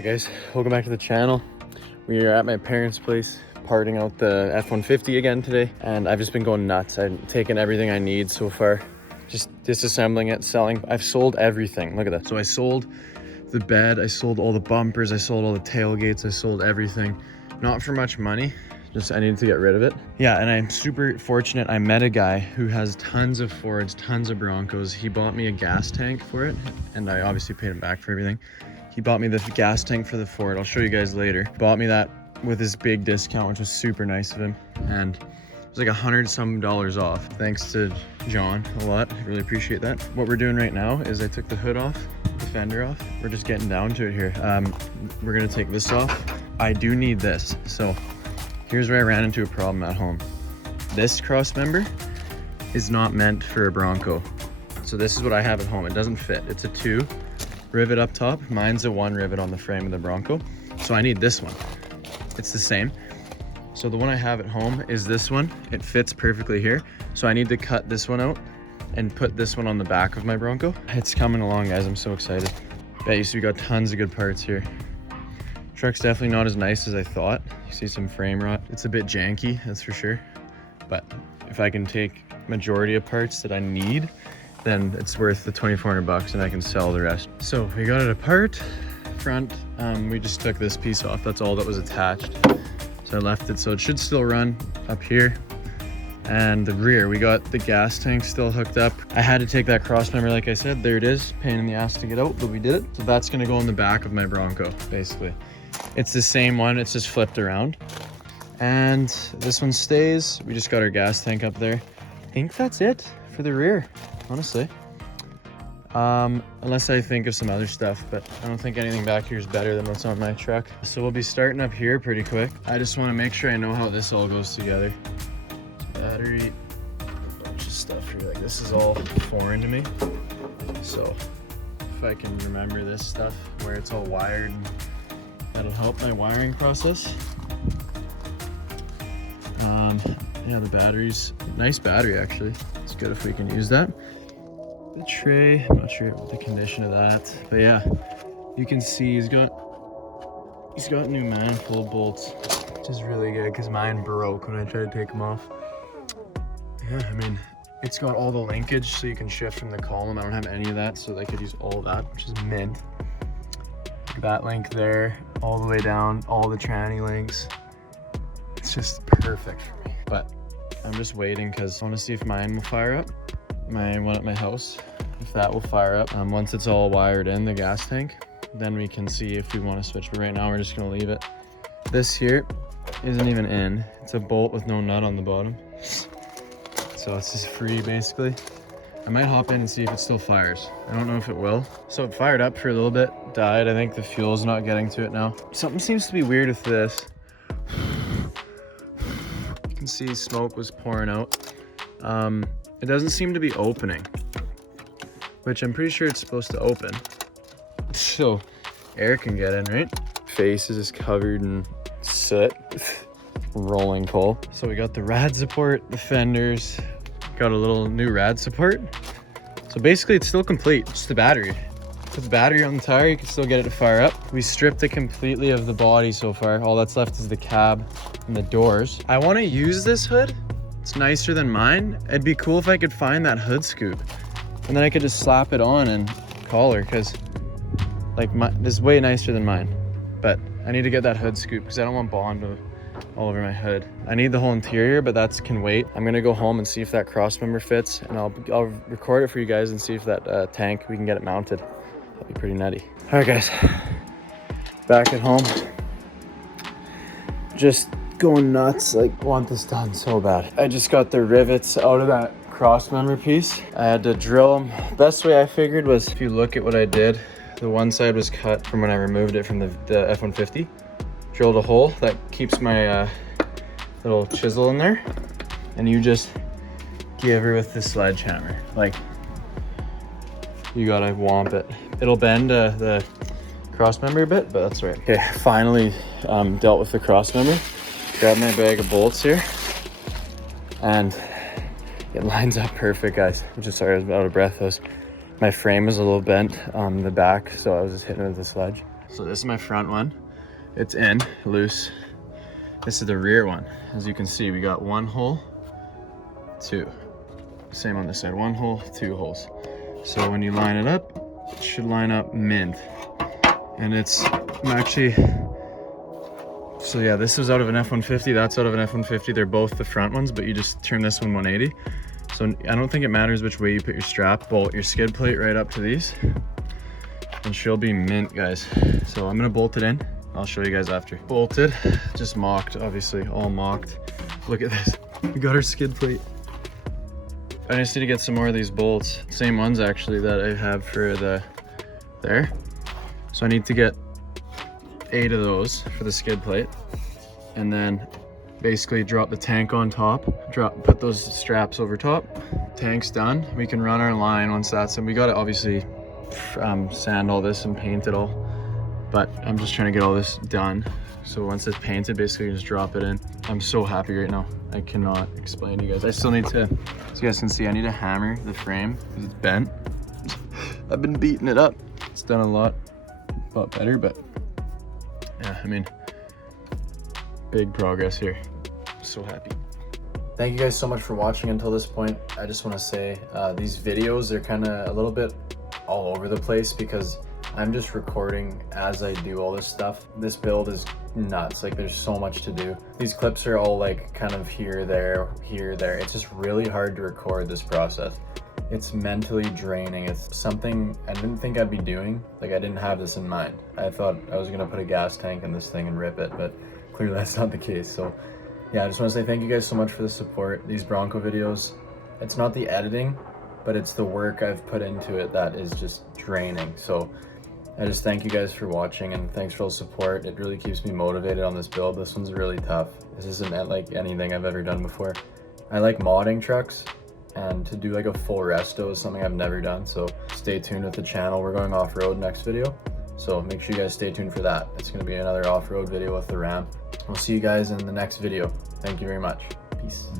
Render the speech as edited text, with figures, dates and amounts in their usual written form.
Alright guys, welcome back to the channel. We are at my parents' place parting out the F150 again today, and I've just been going nuts. I've taken everything I need so far, just disassembling it, selling. I've sold everything. Look at that. So I sold the bed, I sold all the bumpers, I sold all the tailgates, I sold everything. Not for much money, just I needed to get rid of it. Yeah, and I'm super fortunate. I met a guy who has tons of Fords, tons of Broncos. He bought me a gas tank for it, and I obviously paid him back for everything. He bought me the gas tank for the Ford. I'll show you guys later. Bought me that with his big discount, which was super nice of him. And it was like $100 some off. Thanks to John a lot. I really appreciate that. What we're doing right now is I took the hood off, the fender off. We're just getting down to it here. We're gonna take this off. I do need this. So here's where I ran into a problem at home. This Crossmember is not meant for a Bronco. So this is what I have at home. It doesn't fit. It's a 2 rivet up top. Mine's a 1 rivet on the frame of the Bronco. So I need this one. It's the same. So the one I have at home is this one. It fits perfectly here. So I need to cut this one out and put this one on the back of my Bronco. It's coming along, guys. I'm so excited. Yeah, you see we got tons of good parts here. Truck's definitely not as nice as I thought. You see some frame rot. It's a bit janky, that's for sure. But if I can take majority of parts that I need, then it's worth the 2,400 bucks and I can sell the rest. So we got it apart, front. We just took this piece off. That's all that was attached. So I left it, so it should still run up here. And the rear, we got the gas tank still hooked up. I had to take that Crossmember, like I said. There it is, pain in the ass to get out, but we did it. So that's gonna go in the back of my Bronco, basically. It's the same one, it's just flipped around. And this one stays. We just got our gas tank up there. I think that's it for the rear, honestly. Unless I think of some other stuff, but I don't think anything back here is better than what's on my truck. So we'll be starting up here pretty quick. I just want to make sure I know how this all goes together. Battery, a bunch of stuff here. Like, this is all foreign to me. So if I can remember this stuff, where it's all wired, that'll help my wiring process. Yeah, the battery's nice battery actually. It's good if we can use that. The tray, I'm not sure what the condition of that, but yeah, you can see he's got new manifold bolts, which is really good because mine broke when I tried to take them off. Yeah, I mean, it's got all the linkage so you can shift from the column. I don't have any of that, so they could use all of that, which is mint. That link there, all the way down, all the tranny links. It's just perfect for me. But I'm just waiting because I want to see if mine will fire up. My one at my house, if that will fire up. Once it's all wired in, the gas tank, then we can see if we want to switch. But right now we're just going to leave it. This here isn't even in. It's a bolt with no nut on the bottom. So it's just free basically. I might hop in and see if it still fires. I don't know if it will. So it fired up for a little bit, died. I think the fuel's not getting to it now. Something seems to be weird with this. You can see smoke was pouring out. It doesn't seem to be opening, which I'm pretty sure it's supposed to open. So air can get in, right? Face is just covered in soot, rolling coal. So we got the rad support, the fenders, got a little new rad support. So basically it's still complete, just the battery. Put the battery on the tire, you can still get it to fire up. We stripped it completely of the body so far. All that's left is the cab and the doors. I want to use this hood. It's nicer than mine. It'd be cool if I could find that hood scoop and then I could just slap it on and call her, because like this is way nicer than mine. But I need to get that hood scoop because I don't want Bond all over my hood. I need the whole interior, but that can wait. I'm gonna go home and see if that Crossmember fits, and I'll record it for you guys and see if that tank, we can get it mounted. That'd be pretty nutty. All right guys, back at home. Just going nuts, like want this done so bad. I just got the rivets out of that Crossmember piece. I had to drill them. Best way I figured was, if you look at what I did, the one side was cut from when I removed it from the F150. Drilled a hole that keeps my little chisel in there, and you just give her with the sledgehammer. Like, you gotta whomp it. It'll bend the Crossmember a bit, but that's right. Okay, finally dealt with the Crossmember. Grab my bag of bolts here, and it lines up perfect, guys. I'm just sorry, I was out of breath. My frame was a little bent on the back, so I was just hitting it with the sledge. So this is my front one. It's in, loose. This is the rear one. As you can see, we got 1 hole, 2. Same on this side, 1 hole, 2 holes. So when you line it up, it should line up mint. And I'm actually, so yeah, this was out of an F150, that's out of an F150. They're both the front ones, but you just turn this one 180. So I don't think it matters which way you put your strap. Bolt your skid plate right up to these, and she'll be mint, guys. So I'm gonna bolt it in. I'll show you guys after. Bolted, just mocked, obviously, all mocked. Look at this, we got our skid plate. I just need to get some more of these bolts. Same ones actually that I have for there. So I need to get 8 of those for the skid plate. And then basically drop the tank on top, put those straps over top. Tank's done. We can run our line once that's in. We gotta obviously sand all this and paint it all. But I'm just trying to get all this done. So once it's painted, basically you just drop it in. I'm so happy right now. I cannot explain to you guys. I still need to, as you guys can see, I need to hammer the frame because it's bent. I've been beating it up. It's done a lot better, but yeah, I mean, big progress here. So happy. Thank you guys so much for watching until this point. I just want to say these videos are kind of a little bit all over the place because I'm just recording as I do all this stuff. This build is nuts. Like, there's so much to do. These clips are all like kind of here, there. It's just really hard to record this process. It's mentally draining. It's something I didn't think I'd be doing. Like, I didn't have this in mind. I thought I was gonna put a gas tank in this thing and rip it, but clearly that's not the case. So yeah, I just want to say thank you guys so much for the support. These Bronco videos, it's not the editing, but it's the work I've put into it that is just draining. So I just thank you guys for watching, and thanks for all the support. It really keeps me motivated on this build. This one's really tough. This isn't like anything I've ever done before. I like modding trucks, and to do like a full resto is something I've never done. So stay tuned with the channel. We're going off-road next video, so make sure you guys stay tuned for that. It's going to be another off-road video with the Ram. We'll see you guys in the next video. Thank you very much. Peace.